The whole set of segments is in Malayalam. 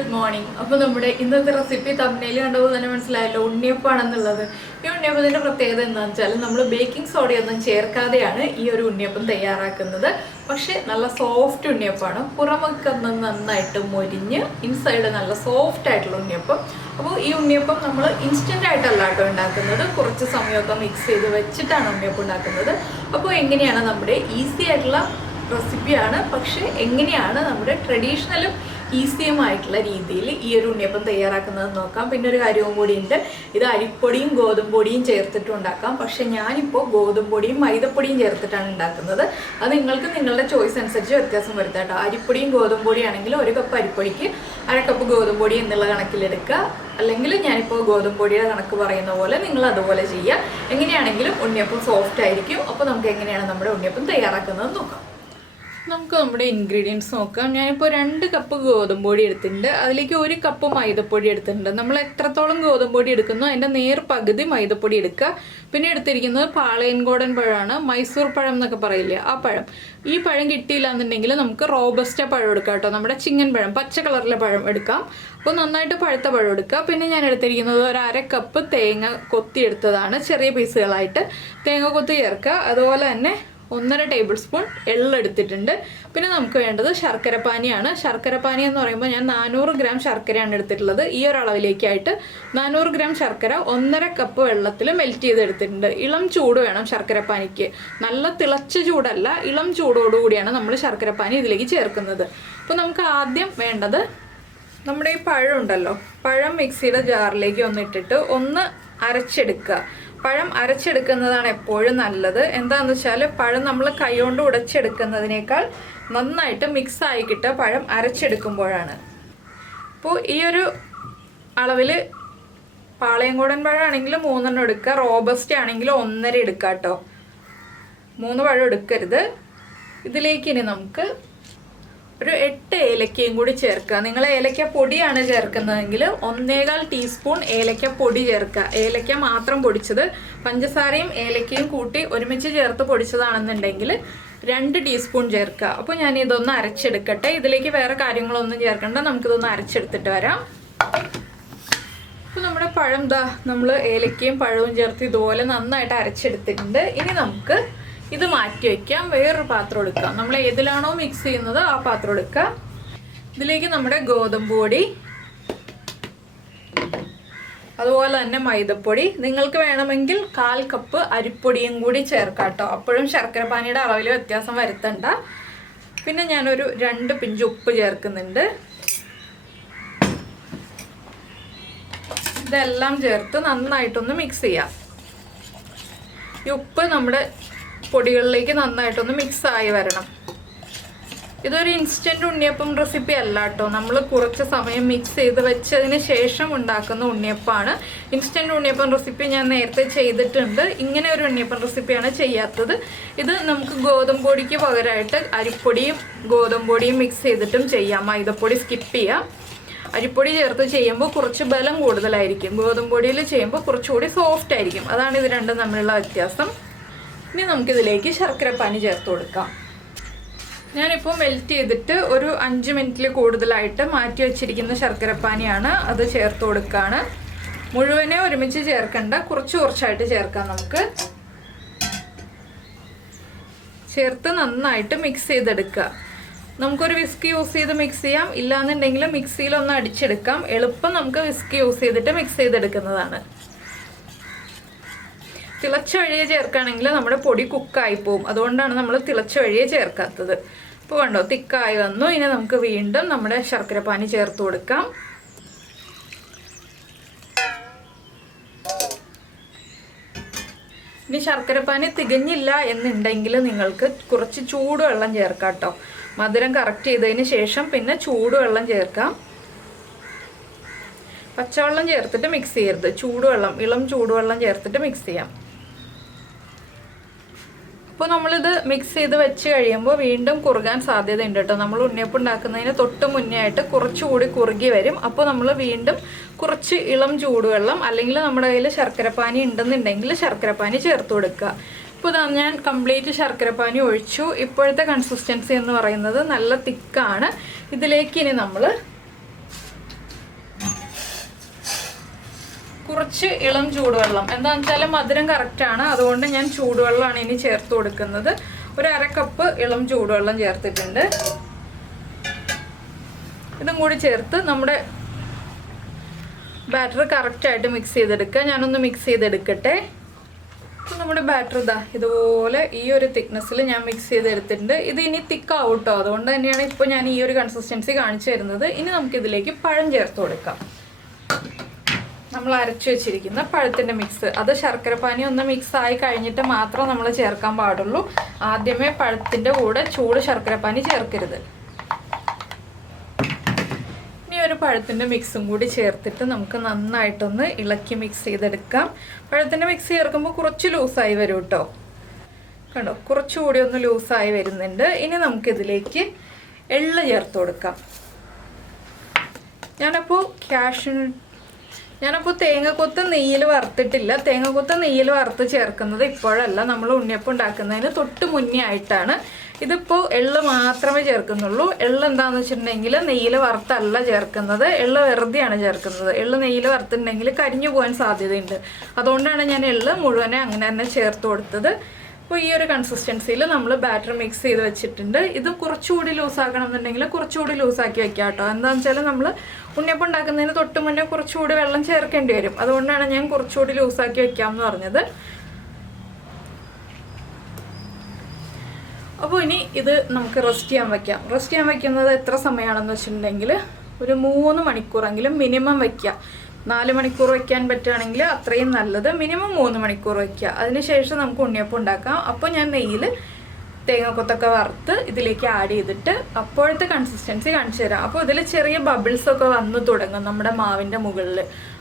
Good morning. അപ്പോൾ നമ്മുടെ ഇന്നത്തെ റെസിപ്പി തംബ്നെയിൽ കണ്ടപ്പോൾ തന്നെ മനസ്സിലായല്ലോ ഉണ്ണിയപ്പമാണെന്നുള്ളത്. ഈ ഉണ്ണിയപ്പത്തിന്റെ പ്രത്യേകത എന്താണെന്ന് വെച്ചാൽ നമ്മൾ ബേക്കിംഗ് സോഡയൊന്നും ചേർക്കാതെയാണ് ഈ ഒരു ഉണ്ണിയപ്പം തയ്യാറാക്കുന്നത്. പക്ഷേ നല്ല സോഫ്റ്റ് ഉണ്ണിയപ്പമാണ്. പുറമൊക്കെ നന്നായിട്ട് മൊരിഞ്ഞ് ഇൻസൈഡ് നല്ല സോഫ്റ്റ് ആയിട്ടുള്ള ഉണ്ണിയപ്പം. അപ്പോൾ ഈ ഉണ്ണിയപ്പം നമ്മൾ ഇൻസ്റ്റന്റ് ആയിട്ടല്ല കേട്ടോ ഉണ്ടാക്കുന്നത്, കുറച്ച് സമയമൊക്കെ മിക്സ് ചെയ്ത് വെച്ചിട്ടാണ് ഉണ്ണിയപ്പം ഉണ്ടാക്കുന്നത്. അപ്പോൾ എങ്ങനെയാണ് നമ്മുടെ ഈസി ആയിട്ടുള്ള റെസിപ്പിയാണ്, പക്ഷേ എങ്ങനെയാണ് നമ്മുടെ ട്രഡീഷണലും ഈസിയുമായിട്ടുള്ള രീതിയിൽ ഈ ഒരു ഉണ്ണിയപ്പം തയ്യാറാക്കുന്നത് നോക്കാം. പിന്നെ ഒരു കാര്യവും കൂടിയുണ്ട്, ഇത് അരിപ്പൊടിയും ഗോതമ്പ് പൊടിയും ചേർത്തിട്ട് ഉണ്ടാക്കാം. പക്ഷെ ഞാനിപ്പോൾ ഗോതമ്പ് പൊടിയും മൈദപ്പൊടിയും ചേർത്തിട്ടാണ് ഉണ്ടാക്കുന്നത്. അത് നിങ്ങൾക്ക് നിങ്ങളുടെ ചോയ്സ് അനുസരിച്ച് വ്യത്യാസം വരുത്താം കേട്ടോ. അരിപ്പൊടിയും ഗോതമ്പ് പൊടിയാണെങ്കിൽ 1 കപ്പ് അരിപ്പൊടിക്ക് 1/2 കപ്പ് ഗോതമ്പ് പൊടി എന്നുള്ള കണക്കിലെടുക്കുക. അല്ലെങ്കിൽ ഞാനിപ്പോൾ ഗോതമ്പ് പൊടിയുടെ കണക്ക് പറയുന്ന പോലെ നിങ്ങൾ അതുപോലെ ചെയ്യുക. എങ്ങനെയാണെങ്കിലും ഉണ്ണിയപ്പം സോഫ്റ്റ് ആയിരിക്കും. അപ്പോൾ നമുക്ക് എങ്ങനെയാണ് നമ്മുടെ ഉണ്ണിയപ്പം തയ്യാറാക്കുന്നത് നോക്കാം. നമുക്ക് നമ്മുടെ ഇൻഗ്രീഡിയൻസ് നോക്കാം. ഞാനിപ്പോൾ 2 കപ്പ് ഗോതമ്പ് പൊടി എടുത്തിട്ടുണ്ട്, അതിലേക്ക് 1 കപ്പ് മൈദപ്പൊടി എടുത്തിട്ടുണ്ട്. നമ്മൾ എത്രത്തോളം ഗോതമ്പ് പൊടി എടുക്കുന്നോ അതിൻ്റെ നേർ പകുതി മൈദപ്പൊടി എടുക്കുക. പിന്നെ എടുത്തിരിക്കുന്നത് പാളയൻകോടൻ പഴമാണ്, മൈസൂർ പഴം എന്നൊക്കെ പറയില്ലേ, ആ പഴം. ഈ പഴം കിട്ടിയില്ല എന്നുണ്ടെങ്കിൽ നമുക്ക് റോബസ്റ്റ പഴം എടുക്കാം കേട്ടോ, നമ്മുടെ ചിങ്ങൻ പഴം, പച്ച കളറിലെ പഴം എടുക്കാം. അപ്പോൾ നന്നായിട്ട് പഴുത്ത പഴം എടുക്കുക. പിന്നെ ഞാൻ എടുത്തിരിക്കുന്നത് 1/2 കപ്പ് തേങ്ങ കൊത്തി എടുത്തതാണ്, ചെറിയ പീസുകളായിട്ട് തേങ്ങ കൊത്തി ചേർക്കുക. അതുപോലെ തന്നെ 1.5 ടേബിൾ സ്പൂൺ എള്ള് എടുത്തിട്ടുണ്ട്. പിന്നെ നമുക്ക് വേണ്ടത് ശർക്കരപ്പാനിയാണ്. ശർക്കരപ്പാനി എന്ന് പറയുമ്പോൾ ഞാൻ 400 ഗ്രാം ശർക്കരയാണ് എടുത്തിട്ടുള്ളത്. ഈ ഒരു അളവിലേക്കായിട്ട് 400 ഗ്രാം ശർക്കര 1.5 കപ്പ് വെള്ളത്തിൽ മെൽറ്റ് ചെയ്തെടുത്തിട്ടുണ്ട്. ഇളം ചൂട് വേണം ശർക്കരപ്പാനിക്ക്, നല്ല തിളച്ച ചൂടല്ല, ഇളം ചൂടോടുകൂടിയാണ് നമ്മൾ ശർക്കരപ്പാനി ഇതിലേക്ക് ചേർക്കുന്നത്. അപ്പോൾ നമുക്ക് ആദ്യം വേണ്ടത് നമ്മുടെ ഈ പഴം ഉണ്ടല്ലോ, പഴം മിക്സിയുടെ ജാറിലേക്ക് ഒന്നിട്ടിട്ട് ഒന്ന് അരച്ചെടുക്കുക. പഴം അരച്ചെടുക്കുന്നതാണ് എപ്പോഴും നല്ലത്. എന്താണെന്ന് വെച്ചാൽ പഴം നമ്മൾ കൈകൊണ്ട് ഉടച്ചെടുക്കുന്നതിനേക്കാൾ നന്നായിട്ട് മിക്സ് ആയി കിട്ടുക പഴം അരച്ചെടുക്കുമ്പോഴാണ്. അപ്പോൾ ഈ ഒരു അളവിൽ പാളയംകോടൻ പഴം ആണെങ്കിൽ 3 എടുക്കുക, റോബസ്റ്റ് ആണെങ്കിൽ 1.5 എടുക്കുക കേട്ടോ. 3 പഴം എടുക്കരുത്. ഇതിലേക്ക് ഇനി നമുക്ക് ഒരു 8 ഏലക്കയും കൂടി ചേർക്കുക. നിങ്ങൾ ഏലക്ക പൊടിയാണ് ചേർക്കുന്നതെങ്കിൽ 1.25 ടീസ്പൂൺ ഏലക്ക പൊടി ചേർക്കുക. ഏലക്ക മാത്രം പൊടിച്ചത്, പഞ്ചസാരയും ഏലക്കയും കൂട്ടി ഒരുമിച്ച് ചേർത്ത് പൊടിച്ചതാണെന്നുണ്ടെങ്കിൽ 2 ടീസ്പൂൺ ചേർക്കുക. അപ്പോൾ ഞാൻ ഇതൊന്ന് അരച്ചെടുക്കട്ടെ. ഇതിലേക്ക് വേറെ കാര്യങ്ങളൊന്നും ചേർക്കണ്ട, നമുക്കിതൊന്ന് അരച്ചെടുത്തിട്ട് വരാം. അപ്പോൾ നമ്മുടെ പഴം നമ്മൾ ഏലക്കയും പഴവും ചേർത്ത് ഇതുപോലെ നന്നായിട്ട് അരച്ചെടുത്തിട്ടുണ്ട്. ഇനി നമുക്ക് ഇത് മാറ്റി വയ്ക്കാം. വേറൊരു പാത്രം എടുക്കാം. നമ്മൾ ഏതിലാണോ മിക്സ് ചെയ്യുന്നത് ആ പാത്രം എടുക്കുക. ഇതിലേക്ക് നമ്മുടെ ഗോതമ്പ് പൊടി, അതുപോലെ തന്നെ മൈദപ്പൊടി, നിങ്ങൾക്ക് വേണമെങ്കിൽ 1/4 കപ്പ് അരിപ്പൊടിയും കൂടി ചേർക്കാം കേട്ടോ. അപ്പോഴും ശർക്കരപ്പാനിയുടെ അളവിൽ വ്യത്യാസം വരുത്തണ്ട. പിന്നെ ഞാനൊരു 2 പിഞ്ച് ഉപ്പ് ചേർക്കുന്നുണ്ട്. ഇതെല്ലാം ചേർത്ത് നന്നായിട്ടൊന്ന് മിക്സ് ചെയ്യാം. ഈ ഉപ്പ് നമ്മുടെ പൊടികളിലേക്ക് നന്നായിട്ടൊന്ന് മിക്സ് ആയി വരണം. ഇതൊരു ഇൻസ്റ്റൻറ്റ് ഉണ്ണിയപ്പം റെസിപ്പി അല്ല കേട്ടോ, നമ്മൾ കുറച്ച് സമയം മിക്സ് ചെയ്ത് വെച്ചതിന് ശേഷം ഉണ്ടാക്കുന്ന ഉണ്ണിയപ്പമാണ്. ഇൻസ്റ്റൻറ്റ് ഉണ്ണിയപ്പം റെസിപ്പി ഞാൻ നേരത്തെ ചെയ്തിട്ടുണ്ട്. ഇങ്ങനെ ഒരു ഉണ്ണിയപ്പം റെസിപ്പിയാണ് ചെയ്യാത്തത്. ഇത് നമുക്ക് ഗോതമ്പ് പൊടിക്ക് പകരമായിട്ട് അരിപ്പൊടിയും ഗോതമ്പ് പൊടിയും മിക്സ് ചെയ്തിട്ടും ചെയ്യാം. മൈദപ്പൊടി സ്കിപ്പ് ചെയ്യാം. അരിപ്പൊടി ചേർത്ത് ചെയ്യുമ്പോൾ കുറച്ച് ബലം കൂടുതലായിരിക്കും, ഗോതമ്പ് പൊടിയിൽ ചെയ്യുമ്പോൾ കുറച്ചുകൂടി സോഫ്റ്റ് ആയിരിക്കും. അതാണ് ഇത് രണ്ടും തമ്മിലുള്ള വ്യത്യാസം. ഇനി നമുക്കിതിലേക്ക് ശർക്കരപ്പാനി ചേർത്ത് കൊടുക്കാം. ഞാനിപ്പോൾ മെൽറ്റ് ചെയ്തിട്ട് ഒരു 5 മിനിറ്റിൽ കൂടുതലായിട്ട് മാറ്റി വെച്ചിരിക്കുന്ന ശർക്കരപ്പാനിയാണ്, അത് ചേർത്ത് കൊടുക്കുകയാണ്. മുഴുവനെ ഒരുമിച്ച് ചേർക്കണ്ട, കുറച്ചായിട്ട് ചേർക്കാം. നമുക്ക് ചേർത്ത് നന്നായിട്ട് മിക്സ് ചെയ്തെടുക്കുക. നമുക്കൊരു വിസ്ക് യൂസ് ചെയ്ത് മിക്സ് ചെയ്യാം, ഇല്ലാന്നുണ്ടെങ്കിൽ മിക്സിയിലൊന്ന് അടിച്ചെടുക്കാം. എളുപ്പം നമുക്ക് വിസ്ക് യൂസ് ചെയ്തിട്ട് മിക്സ് ചെയ്തെടുക്കുന്നതാണ്. തിളച്ച വഴിയെ ചേർക്കുകയാണെങ്കിൽ നമ്മുടെ പൊടി കുക്കായി പോവും, അതുകൊണ്ടാണ് നമ്മൾ തിളച്ച വഴിയെ ചേർക്കാത്തത്. ഇപ്പോൾ കണ്ടോ തിക്കായി വന്നു. ഇനി നമുക്ക് വീണ്ടും നമ്മുടെ ശർക്കരപ്പാനി ചേർത്ത് കൊടുക്കാം. ഇനി ശർക്കരപ്പാനി തികഞ്ഞില്ല എന്നുണ്ടെങ്കിൽ നിങ്ങൾക്ക് കുറച്ച് ചൂടുവെള്ളം ചേർക്കാം കേട്ടോ. മധുരം കറക്റ്റ് ചെയ്തതിന് ശേഷം പിന്നെ ചൂടുവെള്ളം ചേർക്കാം. പച്ചവെള്ളം ചേർത്തിട്ട് മിക്സ് ചെയ്യരുത്, ചൂടുവെള്ളം, ഇളം ചൂടുവെള്ളം ചേർത്തിട്ട് മിക്സ് ചെയ്യാം. അപ്പോൾ നമ്മളിത് മിക്സ് ചെയ്ത് വെച്ച് കഴിയുമ്പോൾ വീണ്ടും കുറുകാൻ സാധ്യതയുണ്ട് കേട്ടോ. നമ്മൾ ഉണ്ണിയപ്പം ഉണ്ടാക്കുന്നതിന് തൊട്ട് മുന്നേ ആയിട്ട് കുറച്ചുകൂടി കുറുകി വരും. അപ്പോൾ നമ്മൾ വീണ്ടും കുറച്ച് ഇളം ചൂടുവെള്ളം, അല്ലെങ്കിൽ നമ്മുടെ കയ്യിൽ ശർക്കരപ്പാനി ഉണ്ടെന്നുണ്ടെങ്കിൽ ശർക്കരപ്പാനി ചേർത്ത് കൊടുക്കുക. ഇപ്പോൾ ഞാൻ കംപ്ലീറ്റ് ശർക്കരപ്പാനി ഒഴിച്ചു. ഇപ്പോഴത്തെ കൺസിസ്റ്റൻസി എന്ന് പറയുന്നത് നല്ല തിക്കാണ്. ഇതിലേക്ക് ഇനി നമ്മൾ കുറച്ച് ഇളം ചൂടുവെള്ളം. എന്താണെന്ന് വെച്ചാൽ മധുരം കറക്റ്റാണ്, അതുകൊണ്ട് ഞാൻ ചൂടുവെള്ളമാണ് ഇനി ചേർത്ത് കൊടുക്കുന്നത്. ഒരു 1/2 കപ്പ് ഇളം ചൂടുവെള്ളം ചേർത്തിട്ടുണ്ട്. ഇതും കൂടി ചേർത്ത് നമ്മുടെ ബാറ്റർ കറക്റ്റായിട്ട് മിക്സ് ചെയ്തെടുക്കുക. ഞാനൊന്ന് മിക്സ് ചെയ്തെടുക്കട്ടെ. അപ്പോൾ നമ്മുടെ ബാറ്റർ ഇതുപോലെ ഈ ഒരു തിക്നെസ്സിൽ ഞാൻ മിക്സ് ചെയ്തെടുത്തിട്ടുണ്ട്. ഇത് ഇനി തിക്കാവും കേട്ടോ, അതുകൊണ്ട് തന്നെയാണ് ഇപ്പോൾ ഞാൻ ഈ ഒരു കൺസിസ്റ്റൻസി കാണിച്ചു തരുന്നത്. ഇനി നമുക്കിതിലേക്ക് പഴം ചേർത്ത് കൊടുക്കാം. നമ്മൾ അരച്ചു വെച്ചിരിക്കുന്ന പഴത്തിൻ്റെ മിക്സ്, അത് ശർക്കരപ്പാനി ഒന്ന് മിക്സ് ആയി കഴിഞ്ഞിട്ട് മാത്രം നമ്മൾ ചേർക്കാൻ പാടുള്ളൂ. ആദ്യമേ പഴത്തിൻ്റെ കൂടെ ചൂട് ശർക്കരപ്പാനി ചേർക്കരുത്. ഇനി ഒരു പഴത്തിൻ്റെ മിക്സും കൂടി ചേർത്തിട്ട് നമുക്ക് നന്നായിട്ടൊന്ന് ഇളക്കി മിക്സ് ചെയ്തെടുക്കാം. പഴത്തിൻ്റെ മിക്സ് ചേർക്കുമ്പോൾ കുറച്ച് ലൂസായി വരും കേട്ടോ. കണ്ടോ, കുറച്ചുകൂടി ഒന്ന് ലൂസായി വരുന്നുണ്ട്. ഇനി നമുക്കിതിലേക്ക് എള്ള് ചേർത്ത് കൊടുക്കാം. ഞാനപ്പോൾ തേങ്ങക്കൊത്ത് നെയ്യിൽ വറുത്തിട്ടില്ല. തേങ്ങക്കൊത്ത് നെയ്യിൽ വറുത്ത് ചേർക്കുന്നത് ഇപ്പോഴല്ല, നമ്മൾ ഉണ്ണിയപ്പം ഉണ്ടാക്കുന്നതിന് തൊട്ട് മുന്നേ ആയിട്ടാണ്. ഇതിപ്പോൾ എള്ള് മാത്രമേ ചേർക്കുന്നുള്ളൂ. എള്ള് എന്താണെന്ന് വെച്ചിട്ടുണ്ടെങ്കിൽ നെയ്യിൽ വറുത്തല്ല ചേർക്കുന്നത്, എള്ള് വെറുതെയാണ് ചേർക്കുന്നത്. എള്ള് നെയ്യിൽ വറുത്തിട്ടുണ്ടെങ്കിൽ കരിഞ്ഞു പോകാൻ സാധ്യതയുണ്ട്. അതുകൊണ്ടാണ് ഞാൻ എള്ള് മുഴുവനെ അങ്ങനെ തന്നെ ചേർത്ത് കൊടുത്തത്. അപ്പോൾ ഈ ഒരു കൺസിസ്റ്റൻസിയിൽ നമ്മൾ ബാറ്റർ മിക്സ് ചെയ്ത് വെച്ചിട്ടുണ്ട്. ഇത് കുറച്ചുകൂടി ലൂസാക്കണം എന്നുണ്ടെങ്കിൽ കുറച്ചുകൂടി ലൂസാക്കി വെക്കാം കേട്ടോ. എന്താണെന്ന് വെച്ചാൽ നമ്മൾ ഉണ്ണിയപ്പം ഉണ്ടാക്കുന്നതിന് തൊട്ട് മുന്നേ കുറച്ചുകൂടി വെള്ളം ചേർക്കേണ്ടി വരും. അതുകൊണ്ടാണ് ഞാൻ കുറച്ചുകൂടി ലൂസാക്കി വെക്കാമെന്ന് പറഞ്ഞത്. അപ്പോൾ ഇനി ഇത് നമുക്ക് റെസ്റ്റ് ചെയ്യാൻ വയ്ക്കാം. റെസ്റ്റ് ചെയ്യാൻ വയ്ക്കുന്നത് എത്ര സമയമാണെന്ന് വെച്ചിട്ടുണ്ടെങ്കിൽ ഒരു 3 മണിക്കൂറെങ്കിലും മിനിമം വയ്ക്കുക. 4 മണിക്കൂർ വയ്ക്കാൻ പറ്റുകയാണെങ്കിൽ അത്രയും നല്ലത്. മിനിമം 3 മണിക്കൂർ വയ്ക്കുക. അതിനുശേഷം നമുക്ക് ഉണ്ണിയപ്പം ഉണ്ടാക്കാം. അപ്പോൾ ഞാൻ നെയ്യിൽ തേങ്ങക്കൊത്തൊക്കെ വറുത്ത് ഇതിലേക്ക് ആഡ് ചെയ്തിട്ട് അപ്പോഴത്തെ കൺസിസ്റ്റൻസി കാണിച്ചു തരാം. അപ്പോൾ ഇതിൽ ചെറിയ ബബിൾസൊക്കെ വന്ന് തുടങ്ങും നമ്മുടെ മാവിൻ്റെ മുകളിൽ.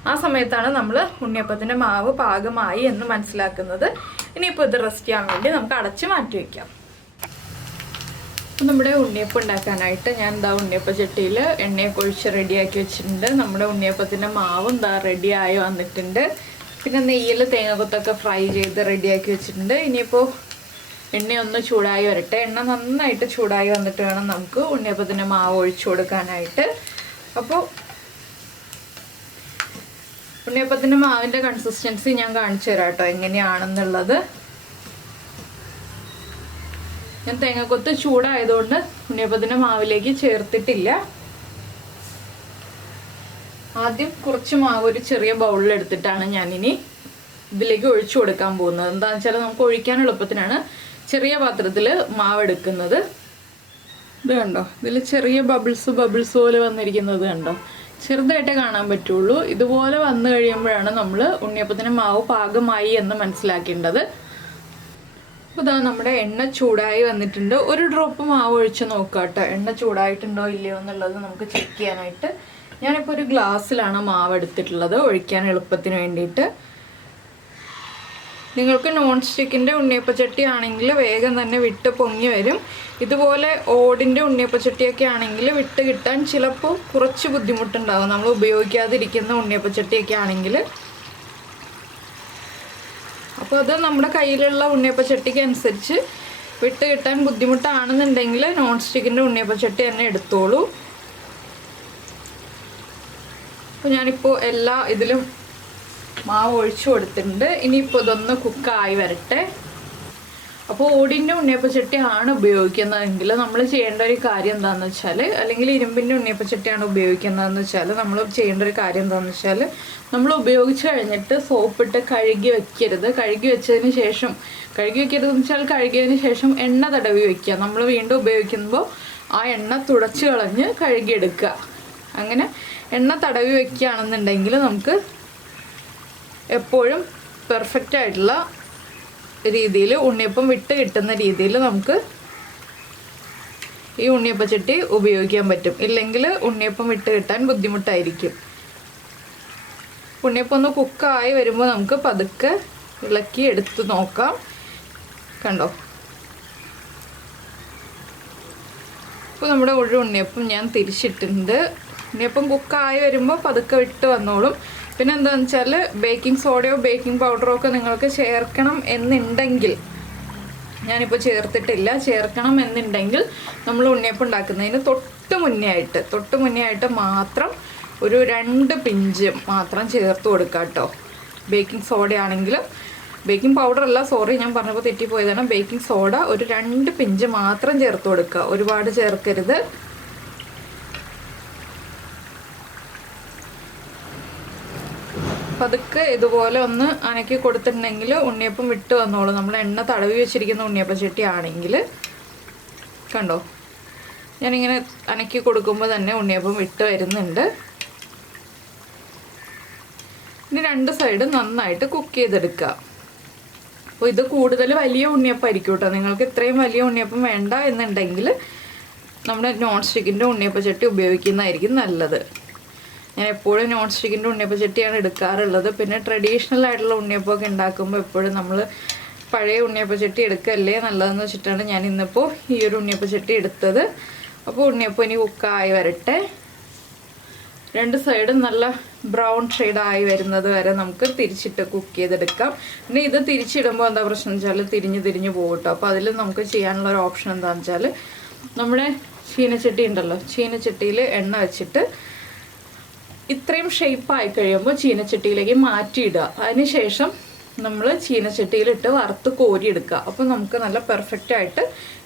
ആ സമയത്താണ് നമ്മൾ ഉണ്ണിയപ്പത്തിൻ്റെ മാവ് പാകമായി എന്ന് മനസ്സിലാക്കുന്നത്. ഇനിയിപ്പോൾ ഇത് റെസ്റ്റ് ചെയ്യാൻ വേണ്ടി നമുക്ക് അടച്ച് മാറ്റി വയ്ക്കാം. അപ്പോൾ നമ്മുടെ ഉണ്ണിയപ്പം ഉണ്ടാക്കാനായിട്ട് ഞാൻ ഉണ്ണിയപ്പ ചട്ടിയിൽ എണ്ണയൊക്കെ ഒഴിച്ച് റെഡിയാക്കി വെച്ചിട്ടുണ്ട്. നമ്മുടെ ഉണ്ണിയപ്പത്തിൻ്റെ മാവും റെഡിയായി വന്നിട്ടുണ്ട്. പിന്നെ നെയ്യിൽ തേങ്ങക്കൊത്തൊക്കെ ഫ്രൈ ചെയ്ത് റെഡിയാക്കി വെച്ചിട്ടുണ്ട്. ഇനിയിപ്പോൾ എണ്ണയൊന്ന് ചൂടായി വരട്ടെ. എണ്ണ നന്നായിട്ട് ചൂടായി വന്നിട്ട് വേണം നമുക്ക് ഉണ്ണിയപ്പത്തിൻ്റെ മാവ് ഒഴിച്ചു കൊടുക്കാനായിട്ട്. അപ്പോൾ ഉണ്ണിയപ്പത്തിൻ്റെ മാവിൻ്റെ കൺസിസ്റ്റൻസി ഞാൻ കാണിച്ചു തരാം കേട്ടോ എങ്ങനെയാണെന്നുള്ളത്. ഞാൻ തേങ്ങക്കൊത്ത് ചൂടായതുകൊണ്ട് ഉണ്ണിയപ്പത്തിൻ്റെ മാവിലേക്ക് ചേർത്തിട്ടില്ല. ആദ്യം കുറച്ച് മാവ് ഒരു ചെറിയ ബൗളിൽ എടുത്തിട്ടാണ് ഞാനിനി ഇതിലേക്ക് ഒഴിച്ചു കൊടുക്കാൻ പോകുന്നത്. എന്താണെന്ന് വെച്ചാൽ നമുക്ക് ഒഴിക്കാൻ എളുപ്പത്തിനാണ് ചെറിയ പാത്രത്തിൽ മാവ് എടുക്കുന്നത്. ഇത് കണ്ടോ, ഇതിൽ ചെറിയ ബബിൾസ് പോലെ വന്നിരിക്കുന്നത് കണ്ടോ, ചെറുതായിട്ടേ കാണാൻ പറ്റുള്ളൂ. ഇതുപോലെ വന്നു കഴിയുമ്പോഴാണ് നമ്മൾ ഉണ്ണിയപ്പത്തിൻ്റെ മാവ് പാകമായി എന്ന് മനസ്സിലാക്കേണ്ടത്. അപ്പോൾ ഇതാ നമ്മുടെ എണ്ണ ചൂടായി വന്നിട്ടുണ്ട്. ഒരു ഡ്രോപ്പ് മാവ് ഒഴിച്ച് നോക്കാം കേട്ടോ, എണ്ണ ചൂടായിട്ടുണ്ടോ ഇല്ലയോ എന്നുള്ളത് നമുക്ക് ചെക്ക് ചെയ്യാനായിട്ട്. ഞാനിപ്പോൾ ഒരു ഗ്ലാസ്സിലാണ് മാവ് എടുത്തിട്ടുള്ളത് ഒഴിക്കാൻ എളുപ്പത്തിന് വേണ്ടിയിട്ട്. നിങ്ങൾക്ക് നോൺ സ്റ്റിക്കിൻ്റെ ഉണ്ണിയപ്പച്ചട്ടി ആണെങ്കിൽ വേഗം തന്നെ വിട്ട് പൊങ്ങി വരും. ഇതുപോലെ ഓടിൻ്റെ ഉണ്ണിയപ്പച്ചട്ടിയൊക്കെ ആണെങ്കിൽ വിട്ട് കിട്ടാൻ ചിലപ്പോൾ കുറച്ച് ബുദ്ധിമുട്ടുണ്ടാകും, നമ്മൾ ഉപയോഗിക്കാതിരിക്കുന്ന ഉണ്ണിയപ്പച്ചട്ടിയൊക്കെ ആണെങ്കിൽ. അപ്പോൾ അത് നമ്മുടെ കയ്യിലുള്ള ഉണ്ണിയപ്പച്ചട്ടിക്ക് അനുസരിച്ച് വിട്ട് കിട്ടാൻ ബുദ്ധിമുട്ടാണെന്നുണ്ടെങ്കിൽ നോൺ സ്റ്റിക്കിൻ്റെ ഉണ്ണിയപ്പച്ചട്ടി തന്നെ എടുത്തോളൂ. അപ്പോൾ ഞാനിപ്പോൾ എല്ലാ ഇതിലും മാവ് ഒഴിച്ചു കൊടുത്തിട്ടുണ്ട്. ഇനിയിപ്പോൾ ഇതൊന്ന് കുക്കായി വരട്ടെ. അപ്പോൾ ഓടിൻ്റെ ഉണ്ണിയപ്പച്ചട്ടി ആണ് ഉപയോഗിക്കുന്നതെങ്കിൽ നമ്മൾ ചെയ്യേണ്ട ഒരു കാര്യം എന്താണെന്ന് വെച്ചാൽ, അല്ലെങ്കിൽ ഇരുമ്പിൻ്റെ ഉണ്ണിയപ്പച്ചട്ടിയാണ് ഉപയോഗിക്കുന്നതെന്ന് വെച്ചാൽ നമ്മൾ ചെയ്യേണ്ട ഒരു കാര്യം എന്താണെന്ന് വെച്ചാൽ, നമ്മൾ ഉപയോഗിച്ച് കഴിഞ്ഞിട്ട് സോപ്പിട്ട് കഴുകി വെക്കരുത്. കഴുകി വെച്ചതിന് ശേഷം കഴുകിയതിന് ശേഷം എണ്ണ തടവി വയ്ക്കുക. നമ്മൾ വീണ്ടും ഉപയോഗിക്കുമ്പോൾ ആ എണ്ണ തുടച്ച് കളഞ്ഞ് കഴുകിയെടുക്കുക. അങ്ങനെ എണ്ണ തടവി വയ്ക്കുകയാണെന്നുണ്ടെങ്കിൽ നമുക്ക് എപ്പോഴും പെർഫെക്റ്റ് ആയിട്ടുള്ള രീതിയിൽ ഉണ്ണിയപ്പം വിട്ട് കിട്ടുന്ന രീതിയിൽ നമുക്ക് ഈ ഉണ്ണിയപ്പച്ചട്ടി ഉപയോഗിക്കാൻ പറ്റും. ഇല്ലെങ്കിൽ ഉണ്ണിയപ്പം വിട്ട് കിട്ടാൻ ബുദ്ധിമുട്ടായിരിക്കും. ഉണ്ണിയപ്പം ഒന്ന് കുക്കായി വരുമ്പോൾ നമുക്ക് പതുക്കെ ഇളക്കി എടുത്ത് നോക്കാം. കണ്ടോ, ഇപ്പോൾ നമ്മുടെ ഒരു ഉണ്ണിയപ്പം ഞാൻ തിരിച്ചിട്ടുണ്ട്. ഉണ്ണിയപ്പം കുക്കായി വരുമ്പോൾ പതുക്കെ വിട്ട് വന്നോളും. പിന്നെ എന്താണെന്ന് വെച്ചാൽ ബേക്കിംഗ് സോഡയോ ബേക്കിംഗ് പൗഡറോ ഒക്കെ നിങ്ങൾക്ക് ചേർക്കണം എന്നുണ്ടെങ്കിൽ, ഞാനിപ്പോൾ ചേർത്തിട്ടില്ല, ചേർക്കണം എന്നുണ്ടെങ്കിൽ നമ്മൾ ഉണ്ണിയപ്പം ഉണ്ടാക്കുന്നതിന് തൊട്ട് മുന്നേ ആയിട്ട് മാത്രം ഒരു 2 പിഞ്ച് മാത്രം ചേർത്ത് കൊടുക്കാം കേട്ടോ. ബേക്കിംഗ് സോഡ ആണെങ്കിലും ബേക്കിംഗ് പൗഡർ അല്ല, സോറി ഞാൻ പറഞ്ഞപ്പോൾ തെറ്റിപ്പോയതാണ്. ബേക്കിംഗ് സോഡ ഒരു 2 പിഞ്ച് മാത്രം ചേർത്ത് കൊടുക്കുക, ഒരുപാട് ചേർക്കരുത്. പതുക്കെ ഇതുപോലെ ഒന്ന് അനക്കി കൊടുത്തിട്ടുണ്ടെങ്കിൽ ഉണ്ണിയപ്പം വിട്ട് വന്നോളൂ. നമ്മൾ എണ്ണ തടവി വെച്ചിരിക്കുന്ന ഉണ്ണിയപ്പം ചട്ടി ആണെങ്കിൽ കണ്ടോ, ഞാനിങ്ങനെ അനക്കി കൊടുക്കുമ്പോൾ തന്നെ ഉണ്ണിയപ്പം വിട്ട് വരുന്നുണ്ട്. ഇനി 2 സൈഡും നന്നായിട്ട് കുക്ക് ചെയ്തെടുക്കുക. അപ്പോൾ ഇത് കൂടുതൽ വലിയ ഉണ്ണിയപ്പമായിരിക്കും കേട്ടോ. നിങ്ങൾക്ക് ഇത്രയും വലിയ ഉണ്ണിയപ്പം വേണ്ട എന്നുണ്ടെങ്കിൽ നമ്മുടെ നോൺ സ്റ്റിക്കിൻ്റെ ഉണ്ണിയപ്പം ചട്ടി ഉപയോഗിക്കുന്നതായിരിക്കും നല്ലത്. ഞാൻ എപ്പോഴും നോൺ സ്റ്റിക്കിൻ്റെ ഉണ്ണിയപ്പം ചട്ടിയാണ് എടുക്കാറുള്ളത്. പിന്നെ ട്രഡീഷണൽ ആയിട്ടുള്ള ഉണ്ണിയപ്പമൊക്കെ ഉണ്ടാക്കുമ്പോൾ എപ്പോഴും നമ്മൾ പഴയ ഉണ്ണിയപ്പം ചട്ടി എടുക്കല്ലേ നല്ലതെന്ന് വെച്ചിട്ടാണ് ഞാൻ ഇന്നിപ്പോൾ ഈ ഒരു ഉണ്ണിയപ്പം ചട്ടി എടുത്തത്. അപ്പോൾ ഉണ്ണിയപ്പം ഇനി കുക്കായി വരട്ടെ. 2 സൈഡും നല്ല ബ്രൗൺ ഷെയ്ഡായി വരുന്നത് വരെ നമുക്ക് തിരിച്ചിട്ട് കുക്ക് ചെയ്തെടുക്കാം. പിന്നെ ഇത് തിരിച്ചിടുമ്പോൾ എന്താ പ്രശ്നം വെച്ചാൽ തിരിഞ്ഞ് പോകും കേട്ടോ. അപ്പോൾ അതിൽ നമുക്ക് ചെയ്യാനുള്ള ഒരു ഓപ്ഷൻ എന്താണെന്ന് വെച്ചാൽ നമ്മുടെ ചീനച്ചട്ടി ഉണ്ടല്ലോ, ചീനച്ചട്ടിയിൽ എണ്ണ വെച്ചിട്ട് ഇത്രയും ഷേപ്പായി കഴിയുമ്പോൾ ചീനച്ചട്ടിയിലേക്ക് മാറ്റിയിടുക. അതിനുശേഷം നമ്മൾ ചീനച്ചട്ടിയിലിട്ട് വറുത്ത് കോരിയെടുക്കുക. അപ്പോൾ നമുക്ക് നല്ല പെർഫെക്റ്റ് ആയിട്ട്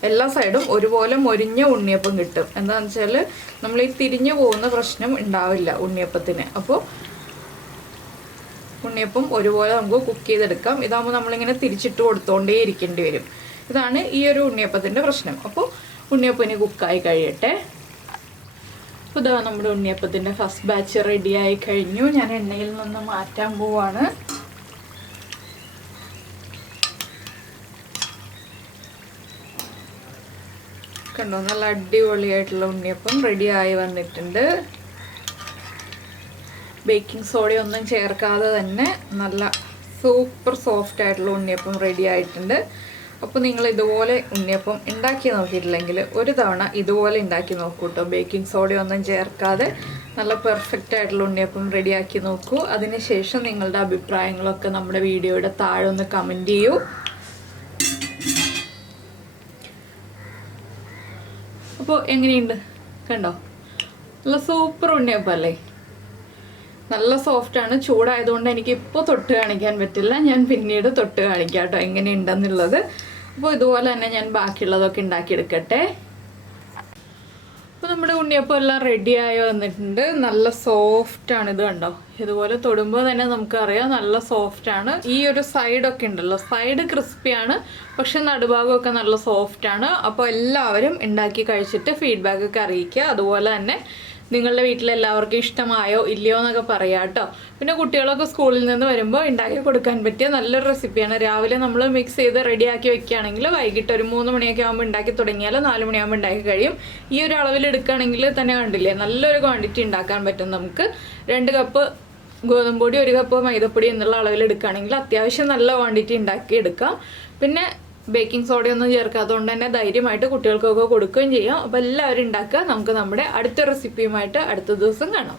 എല്ലാ സൈഡും ഒരുപോലെ മൊരിഞ്ഞ ഉണ്ണിയപ്പം കിട്ടും. എന്താണെന്ന് വെച്ചാൽ നമ്മൾ ഈ തിരിഞ്ഞു പോകുന്ന പ്രശ്നം ഉണ്ടാവില്ല ഉണ്ണിയപ്പത്തിന്. അപ്പോൾ ഉണ്ണിയപ്പം ഒരുപോലെ നമുക്ക് കുക്ക് ചെയ്തെടുക്കാം. ഇതാകുമ്പോൾ നമ്മളിങ്ങനെ തിരിച്ചിട്ട് കൊടുത്തോണ്ടേ ഇരിക്കേണ്ടി വരും. ഇതാണ് ഈ ഒരു ഉണ്ണിയപ്പത്തിൻ്റെ പ്രശ്നം. അപ്പോൾ ഉണ്ണിയപ്പം ഇനി കുക്കായി കഴിയട്ടെ. അപ്പോൾ ഇതാ നമ്മുടെ ഉണ്ണിയപ്പത്തിൻ്റെ ഫസ്റ്റ് ബാച്ച് റെഡിയായി കഴിഞ്ഞു. ഞാൻ എണ്ണയിൽ നിന്ന് മാറ്റാൻ പോവാണ്. കണ്ടോ, നല്ല അടിപൊളിയായിട്ടുള്ള ഉണ്ണിയപ്പം റെഡിയായി വന്നിട്ടുണ്ട്. ബേക്കിംഗ് സോഡയൊന്നും ചേർക്കാതെ തന്നെ നല്ല സൂപ്പർ സോഫ്റ്റ് ആയിട്ടുള്ള ഉണ്ണിയപ്പം റെഡി ആയിട്ടുണ്ട്. അപ്പോൾ നിങ്ങൾ ഇതുപോലെ ഉണ്ണിയപ്പം ഉണ്ടാക്കി നോക്കിയിട്ടില്ലെങ്കിൽ ഒരു തവണ ഇതുപോലെ ഉണ്ടാക്കി നോക്കൂ കേട്ടോ. ബേക്കിംഗ് സോഡയൊന്നും ചേർക്കാതെ നല്ല പെർഫെക്റ്റ് ആയിട്ടുള്ള ഉണ്ണിയപ്പം റെഡിയാക്കി നോക്കൂ. അതിനുശേഷം നിങ്ങളുടെ അഭിപ്രായങ്ങളൊക്കെ നമ്മുടെ വീഡിയോയുടെ താഴെ ഒന്ന് കമൻറ്റ് ചെയ്യൂ. അപ്പോൾ എങ്ങനെയുണ്ട് കണ്ടോ, നല്ല സൂപ്പർ ഉണ്ണിയപ്പം അല്ലേ? നല്ല സോഫ്റ്റാണ്. ചൂടായതുകൊണ്ട് എനിക്കിപ്പോൾ തൊട്ട് കാണിക്കാൻ പറ്റില്ല, ഞാൻ പിന്നീട് തൊട്ട് കാണിക്കാം കേട്ടോ എങ്ങനെയുണ്ടെന്നുള്ളത്. അപ്പോൾ ഇതുപോലെ തന്നെ ഞാൻ ബാക്കിയുള്ളതൊക്കെ ഉണ്ടാക്കിയെടുക്കട്ടെ. അപ്പോൾ നമ്മുടെ ഉണ്ണിയപ്പം എല്ലാം റെഡിയായി വന്നിട്ടുണ്ട്. നല്ല സോഫ്റ്റാണ്. ഇത് കണ്ടോ, ഇതുപോലെ തൊടുമ്പോൾ തന്നെ നമുക്കറിയാം നല്ല സോഫ്റ്റാണ്. ഈ ഒരു സൈഡൊക്കെ ഉണ്ടല്ലോ, സൈഡ് ക്രിസ്പിയാണ്, പക്ഷെ നടുഭാഗമൊക്കെ നല്ല സോഫ്റ്റാണ്. അപ്പോൾ എല്ലാവരും ഉണ്ടാക്കി കഴിച്ചിട്ട് ഫീഡ്ബാക്കൊക്കെ അറിയിക്കുക. അതുപോലെ തന്നെ നിങ്ങളുടെ വീട്ടിലെല്ലാവർക്കും ഇഷ്ടമായോ ഇല്ലയോ എന്നൊക്കെ പറയാം കേട്ടോ. പിന്നെ കുട്ടികളൊക്കെ സ്കൂളിൽ നിന്ന് വരുമ്പോൾ ഉണ്ടാക്കി കൊടുക്കാൻ പറ്റിയ നല്ലൊരു റെസിപ്പിയാണ്. രാവിലെ നമ്മൾ മിക്സ് ചെയ്ത് റെഡിയാക്കി വെക്കുകയാണെങ്കിൽ വൈകിട്ട് ഒരു 3 മണിയൊക്കെ ആകുമ്പോൾ ഉണ്ടാക്കി തുടങ്ങിയാൽ 4 മണിയാകുമ്പോൾ ഉണ്ടാക്കി കഴിയും. ഈ ഒരു അളവിൽ എടുക്കുകയാണെങ്കിൽ തന്നെ കണ്ടില്ലേ, നല്ലൊരു ക്വാണ്ടിറ്റി ഉണ്ടാക്കാൻ പറ്റും നമുക്ക്. 2 കപ്പ് ഗോതമ്പൊടി 1 കപ്പ് മൈദപ്പൊടി എന്നുള്ള അളവിൽ എടുക്കുകയാണെങ്കിൽ അത്യാവശ്യം നല്ല ക്വാണ്ടിറ്റി ഉണ്ടാക്കി എടുക്കാം. പിന്നെ ബേക്കിംഗ് സോഡയൊന്നും ചേർക്കാത്തതുകൊണ്ട് തന്നെ ധൈര്യമായിട്ട് കുട്ടികൾക്കൊക്കെ കൊടുക്കുകയും ചെയ്യാം. അപ്പോൾ എല്ലാവരും ഉണ്ടാക്കുക. നമുക്ക് നമ്മുടെ അടുത്ത റെസിപ്പിയുമായിട്ട് അടുത്ത ദിവസം കാണാം.